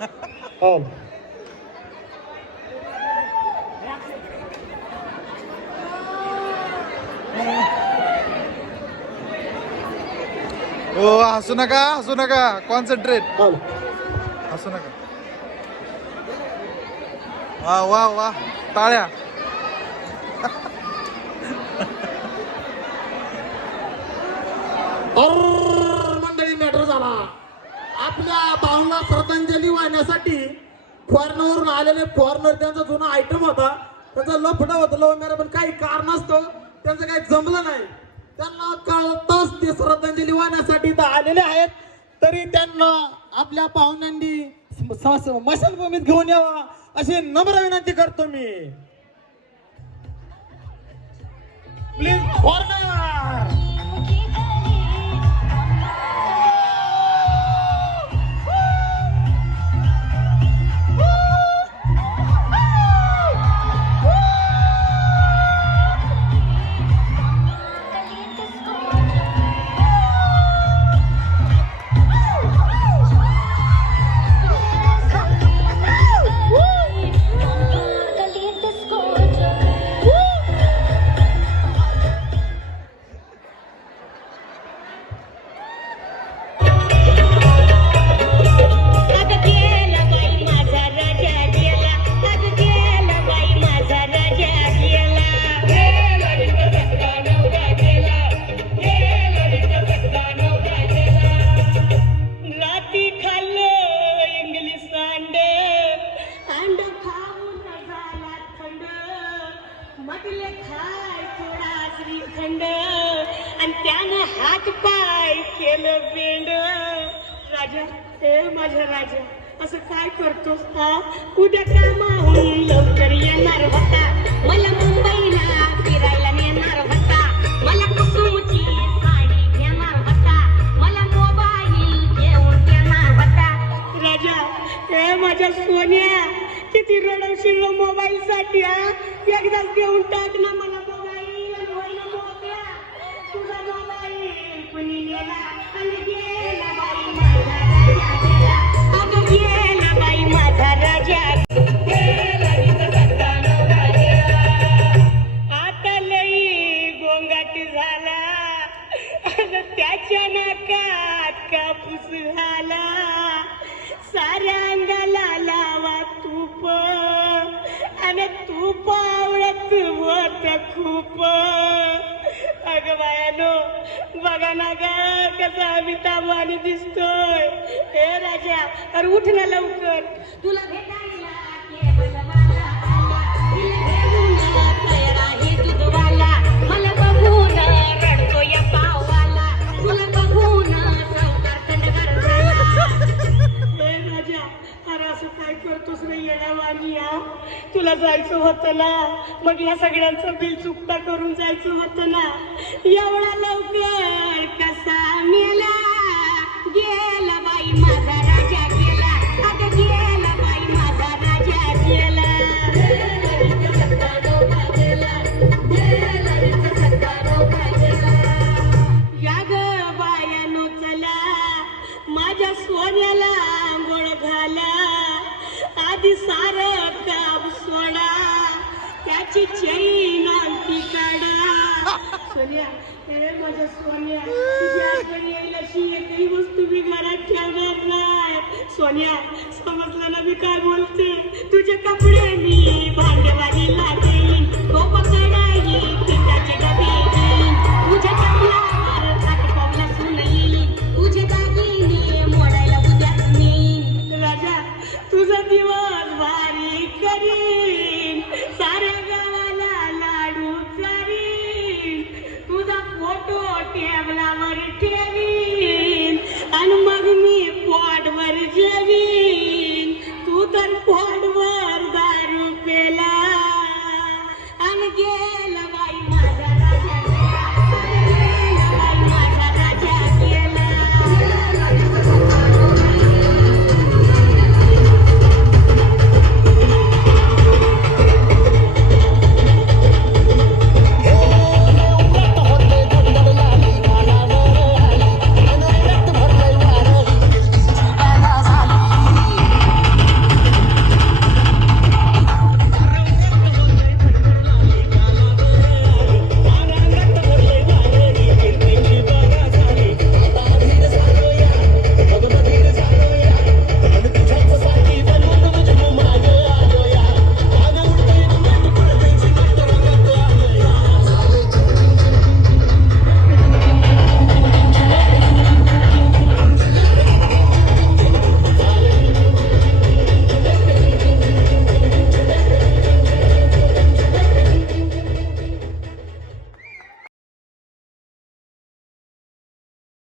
On. ओ हसू नका, हसू नका, कॉन्सन्ट्रेट, ऑन. हसू नका. वा वा वा, टाळ्या. मंडळी मॅटर झाला. आपल्या भावना श्रद्धांजली वाहण्यासाठी फॉरेनवरून आलेले फॉरेनर त्यांचा जुना आयटम होता, त्याचा लफडा होता लव मॅरेज, पण काही कारणास्तव त्यांचं काही जमलं नाही. त्यांना कळताच ते श्रद्धांजली वाहण्यासाठी इथं आलेले आहेत, तरी त्यांना आपल्या पाहुण्यांनी स्मशानभूमीत घेऊन यावा अशी नम्र विनंती करतो मी. Please foreigner. आणि त्यानं हात पाय केलं बेंड. राजा, हे माझ्या राजा, असं काय करतोस का? उद्या कामाहून लवकर येणार होता, मला मुंबईला फिरायला नेणार होता, मला कुसुमची साडी घेणार होता, मला मोबाईल घेऊन देणार होता. राजा, हे माझ्या सोन्या, किती रडवशील मोबाईल साठी? एकदाच देऊन टाक ना मला मोबाईल. होय ना मोबाईल, तुझा मोबाईल कुणी नेला आणि गेला बाई माझा राजा गेला. अगं गेला बाई माझा राजा गेला, आता लई गोंगाट झाला आणि त्याच्या नाकात कापूस झाला. साऱ्या अंगाला लावा तूप आणि तूप आवडत होत खूप. अगं बायानो, बघा ना ग कसा अमिताभ आणि दिसतोय. हे राजा, अरे उठ ना लवकर, तुला भेटायला केवलवाला आला, तिला घेऊन तयार आहे दूधवाला, मला बघून रडतो या पाववाला, तुला बघून सावकार थंडगार झाला. हे राजा, अरे असं काय करतोस रे येण्यावानी? तुला जायचं होतं ना, मग या सगळ्यांचं बिल चुकता करून जायचं होतं ना. एवढा लवकर कसा मेला? गेला बाई माझा राजा गेला, अगं गेला बाई माझा राजा गेला. या ग बायानो चला, माझ्या सोन्याला आंघोळ घाला, आधी सारं काम सोडा, त्याची चैन आणती काढा. सोन्या, हे माझ्या सोन्या, तुझ्या आठवण येईल अशी एकही वस्तू मी घरात ठेवणार नाही. सोन्या, समजलं ना मी काय बोलते? तुझे कपडे